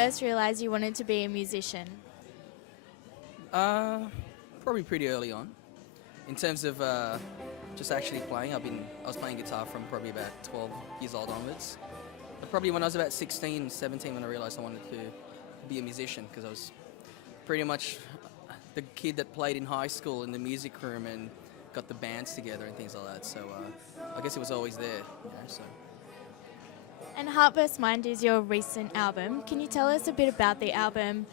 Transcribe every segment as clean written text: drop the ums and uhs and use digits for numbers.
first realise you wanted to be a musician? Probably pretty early on. In terms of just actually playing, I was playing guitar from probably about 12 years old onwards. But probably when I was about 16, 17 when I realised I wanted to be a musician, because I was pretty much the kid that played in high school in the music room and got the bands together and things like that. So I guess it was always there, so. And Heartburst Mind is your recent album. Can you tell us a bit about the album?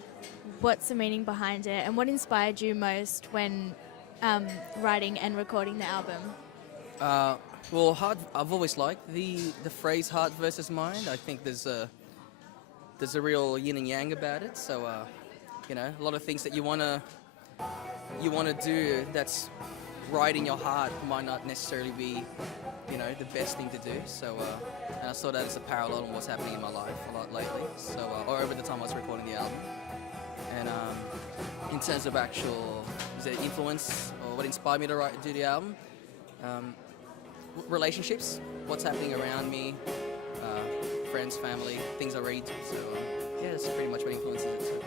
What's the meaning behind it, and what inspired you most when writing and recording the album? Well, I've always liked the phrase "heart versus mind." I think there's a real yin and yang about it. So, a lot of things that you wanna do that's right in your heart might not necessarily be, the best thing to do. So, and I saw that as a parallel on what's happening in my life a lot lately. So, or over the time I was recording the album. And in terms of actual, influence or what inspired me to do the album, relationships, what's happening around me, friends, family, things I read. So, that's pretty much what influences it. So.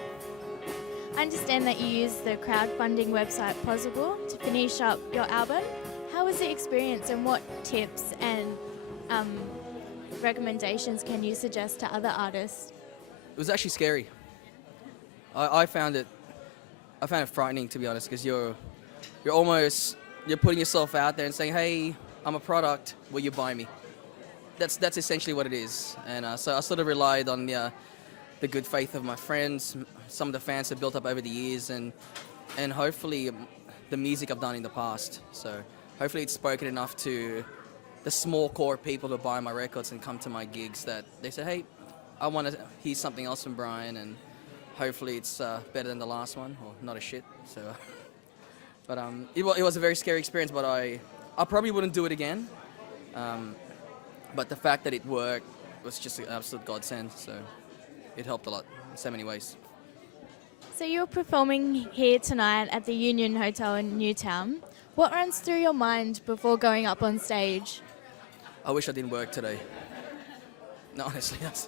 I understand that you use the crowdfunding website Possible to finish up your album. How was the experience, and what tips and recommendations can you suggest to other artists? It was actually scary. I found it frightening, to be honest, because you're putting yourself out there and saying, hey, I'm a product, will you buy me? That's essentially what it is. And so I sort of relied on the good faith of my friends, some of the fans have built up over the years, and hopefully the music I've done in the past. So hopefully it's spoken enough to the small core of people who buy my records and come to my gigs that they say, hey, I want to hear something else from Bryan, and hopefully it's better than the last one, or not a shit. So, but it was a very scary experience, but I probably wouldn't do it again. But the fact that it worked was just an absolute godsend. So it helped a lot in so many ways. So you're performing here tonight at the Union Hotel in Newtown. What runs through your mind before going up on stage? I wish I didn't work today. No, honestly, that's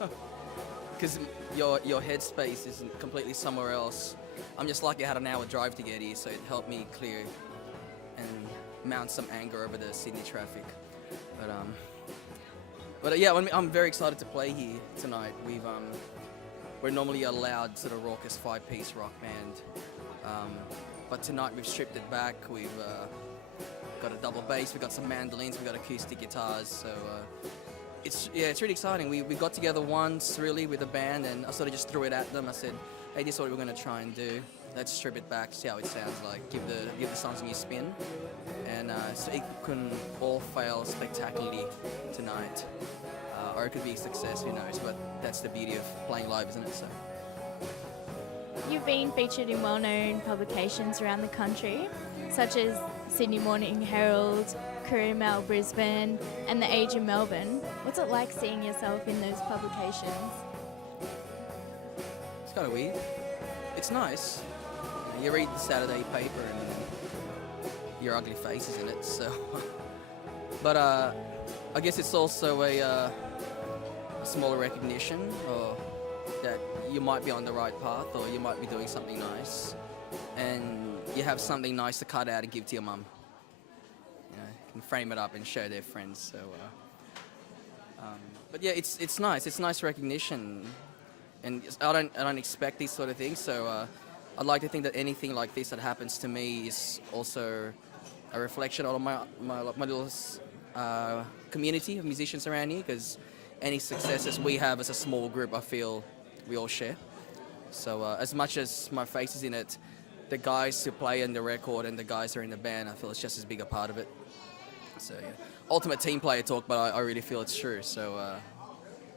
because your headspace is completely somewhere else. I'm just lucky I had an hour drive to get here, so it helped me clear and mount some anger over the Sydney traffic. But yeah, I'm very excited to play here tonight. We're normally a loud sort of raucous 5-piece rock band, but tonight we've stripped it back. We've got a double bass, we've got some mandolins, we've got acoustic guitars. So it's really exciting. We got together once really with a band, and I sort of just threw it at them. I said, hey, this is what we're going to try and do. Let's strip it back, see how it sounds like. Give the songs a new spin, and so it can all fail spectacularly tonight, or it could be a success. Who knows? But that's the beauty of playing live, isn't it? So. You've been featured in well-known publications around the country, such as Sydney Morning Herald, Courier Mail Brisbane, and The Age in Melbourne. What's it like seeing yourself in those publications? It's kind of weird. It's nice. You read the Saturday paper and your ugly face is in it. So, but I guess it's also a smaller recognition, or that you might be on the right path, or you might be doing something nice, and you have something nice to cut out and give to your mum. You can frame it up and show their friends. So, but yeah, it's nice. It's nice recognition, and I don't expect these sort of things. So I'd like to think that anything like this that happens to me is also a reflection on my little community of musicians around here, because any successes we have as a small group, I feel we all share. So as much as my face is in it, the guys who play in the record and the guys who are in the band, I feel it's just as big a part of it. So yeah, ultimate team player talk, but I really feel it's true. So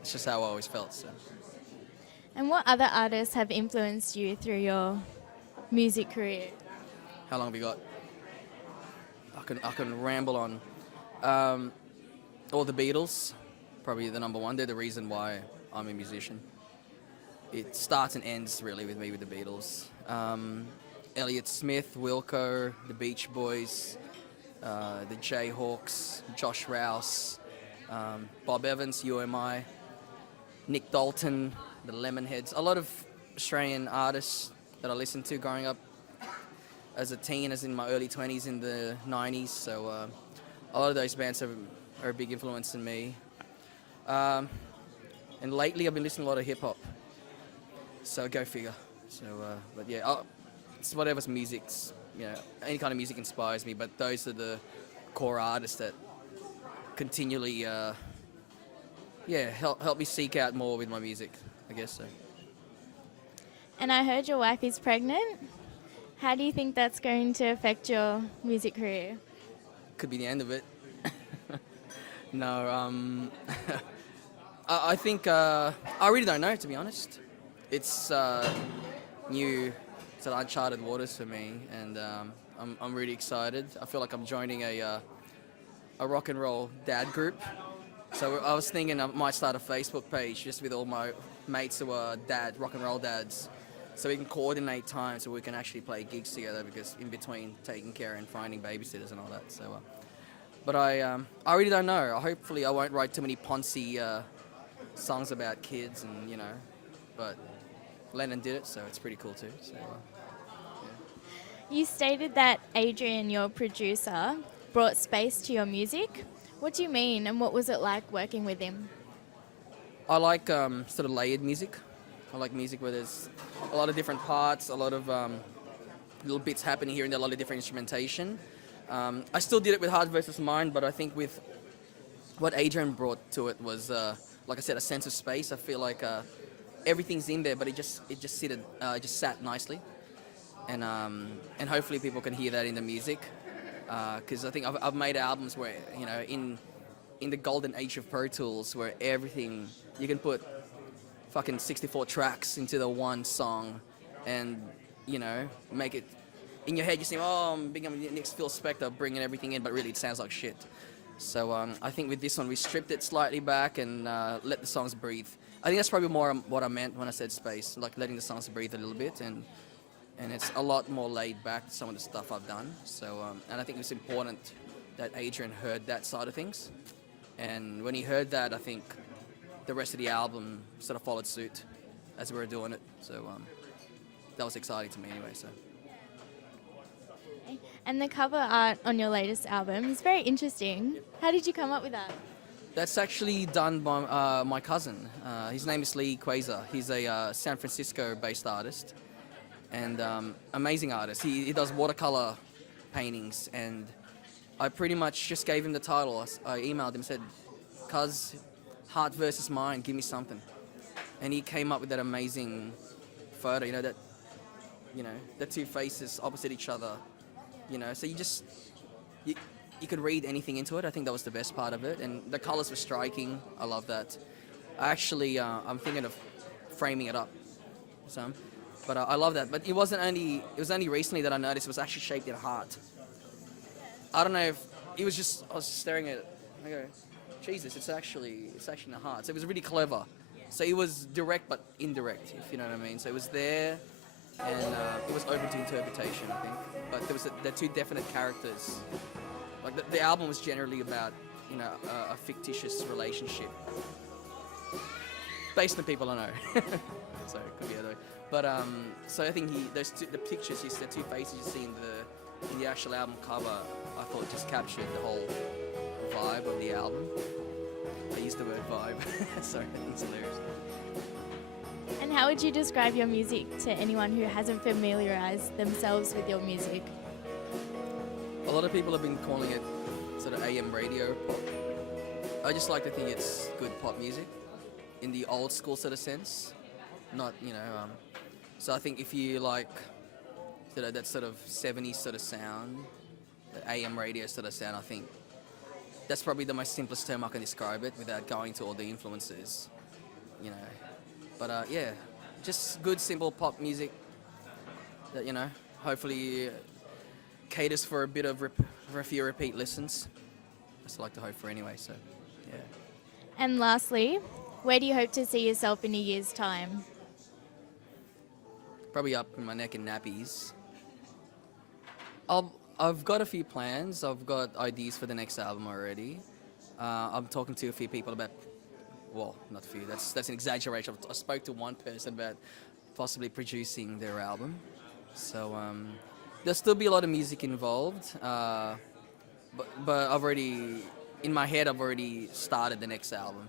it's just how I always felt. So. And what other artists have influenced you through your music career? How long have we got? I can ramble on. All the Beatles, probably the number one. They're the reason why I'm a musician. It starts and ends really with me with the Beatles. Elliott Smith, Wilco, the Beach Boys, the Jayhawks, Josh Rouse, Bob Evans, UMI, Nick Dalton, the Lemonheads, a lot of Australian artists that I listened to growing up as a teen, as in my early 20s in the 90s. So a lot of those bands are a big influence in me. And lately I've been listening to a lot of hip hop. So go figure. So, but yeah, it's whatever's music's, any kind of music inspires me, but those are the core artists that continually, help me seek out more with my music, I guess so. And I heard your wife is pregnant. How do you think that's going to affect your music career? Could be the end of it. No, I think, I really don't know, to be honest. It's new, it's uncharted waters for me, and I'm really excited. I feel like I'm joining a rock and roll dad group. So I was thinking I might start a Facebook page just with all my mates who are rock and roll dads, so we can coordinate time so we can actually play gigs together, because in between taking care and finding babysitters and all that. So, but I really don't know. Hopefully I won't write too many poncy songs about kids, and but Lennon did it, so it's pretty cool too. So, You stated that Adrian, your producer, brought space to your music. What do you mean, and what was it like working with him? I like sort of layered music. I like music where there's a lot of different parts, a lot of little bits happening here and there, a lot of different instrumentation. I still did it with Heart versus Mind, but I think with what Adrian brought to it was, like I said, a sense of space. I feel like everything's in there, but it just sat nicely, and hopefully people can hear that in the music, because I think I've made albums where in the golden age of Pro Tools, where everything you can put fucking 64 tracks into the one song, and make it in your head. You think, I'm becoming the next Phil Spector, bringing everything in, but really it sounds like shit. So I think with this one we stripped it slightly back and let the songs breathe. I think that's probably more what I meant when I said space, like letting the songs breathe a little bit, and it's a lot more laid back to some of the stuff I've done. So and I think it's important that Adrian heard that side of things, and when he heard that, I think the rest of the album sort of followed suit as we were doing it. So that was exciting to me anyway. So. And the cover art on your latest album is very interesting. How did you come up with that? That's actually done by my cousin. His name is Lee Quasar. He's a San Francisco-based artist, and amazing artist. He does watercolor paintings, and I pretty much just gave him the title. I emailed him and said, "Cuz, Heart versus Mind, give me something." And he came up with that amazing photo, the two faces opposite each other. So you could read anything into it. I think that was the best part of it, and the colors were striking. I love that. Actually, I'm thinking of framing it up, but I love that. But it was only recently that I noticed it was actually shaped in a heart. I don't know if it was just, I was staring at it. I go, Jesus, it's actually in a heart. So it was really clever. So it was direct but indirect, if you know what I mean. So it was there, and it was open to interpretation, I think. But there are two definite characters. Like the album was generally about, a fictitious relationship based on people I know. So it could be other way. But so I think the pictures, the two faces you see in the actual album cover, I thought just captured the whole vibe of the album. I used the word vibe. Sorry, it's hilarious. And how would you describe your music to anyone who hasn't familiarized themselves with your music? A lot of people have been calling it sort of AM radio pop. I just like to think it's good pop music in the old school sort of sense. Not, so I think if you like that sort of 70s sort of sound, the AM radio sort of sound, I think that's probably the most simplest term I can describe it without going to all the influences, But just good, simple pop music that, hopefully caters for a bit of for a few repeat listens. That's what I like to hope for anyway, so, yeah. And lastly, where do you hope to see yourself in a year's time? Probably up in my neck in nappies. I've got a few plans. I've got ideas for the next album already. I'm talking to a few people about well, not a few. That's an exaggeration. I spoke to one person about possibly producing their album. So there'll still be a lot of music involved. But I've already, in my head, I've already started the next album.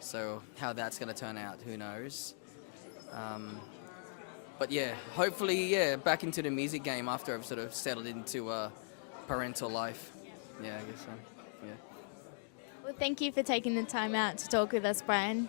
So how that's going to turn out, who knows? But yeah, hopefully, yeah, back into the music game after I've sort of settled into parental life. Yeah, I guess so. Yeah. Well, thank you for taking the time out to talk with us, Bryan.